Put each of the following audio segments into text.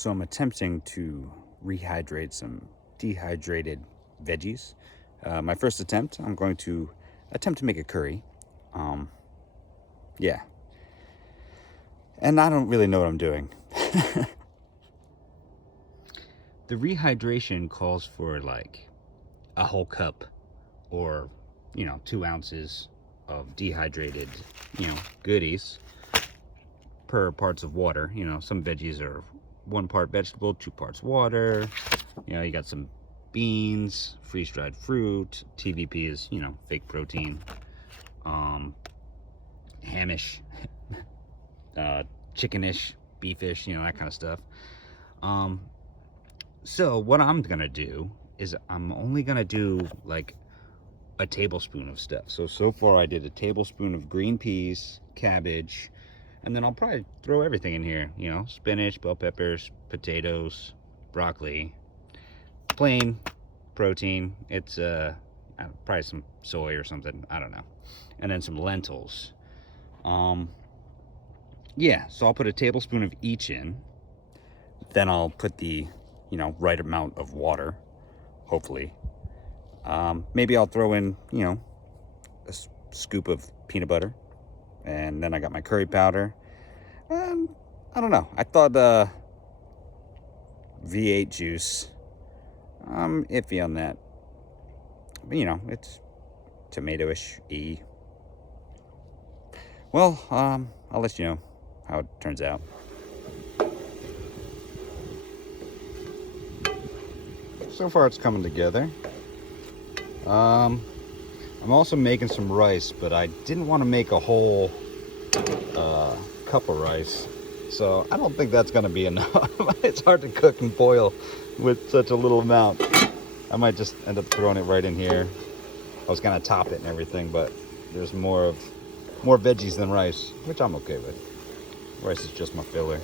So I'm attempting to rehydrate some dehydrated veggies. My first attempt, I'm going to attempt to make a curry. Yeah. And I don't really know what I'm doing. The rehydration calls for like a whole cup or, 2 ounces of dehydrated, goodies per parts of water. Some veggies are 1 part vegetable, 2 parts water. You got some beans, freeze-dried fruit. TVP is, fake protein. Hamish, chickenish, beefish, that kind of stuff. So what I'm gonna do is I'm only gonna do like a tablespoon of stuff. So far I did a tablespoon of green peas, cabbage, and then I'll probably throw everything in here, spinach, bell peppers, potatoes, broccoli, plain protein. It's probably some soy or something, I don't know. And then some lentils. Yeah, so I'll put a tablespoon of each in. Then I'll put the, right amount of water, hopefully. Maybe I'll throw in, a scoop of peanut butter. And then I got my curry powder. And I don't know. I thought V8 juice. I'm iffy on that. But, it's tomato-ish-y. Well, I'll let you know how it turns out. So far it's coming together. I'm also making some rice, but I didn't want to make a whole cup of rice, so I don't think that's going to be enough. It's hard to cook and boil with such a little amount. I might just end up throwing it right in here. I was going to top it and everything, but there's more veggies than rice, which I'm okay with. Rice is just my filler.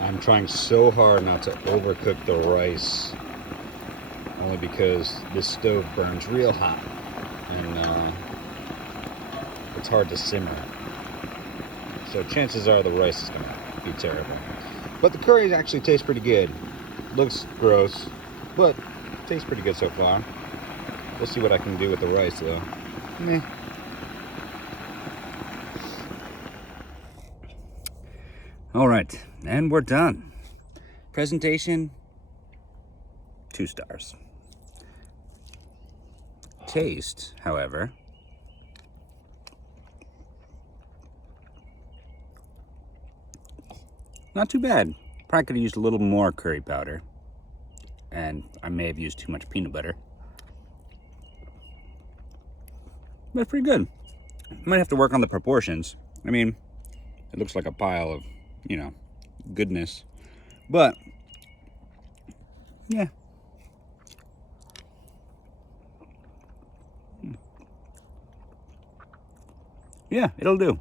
I'm trying so hard not to overcook the rice, only because this stove burns real hot and it's hard to simmer. So chances are the rice is going to be terrible. But the curry actually tastes pretty good. Looks gross, but tastes pretty good so far. We'll see what I can do with the rice though. Meh. All right, and we're done. Presentation, 2 stars. Taste, however, not too bad. Probably could have used a little more curry powder, and I may have used too much peanut butter. But it's pretty good. Might have to work on the proportions. I mean, it looks like a pile of, goodness. But, yeah. Yeah, it'll do.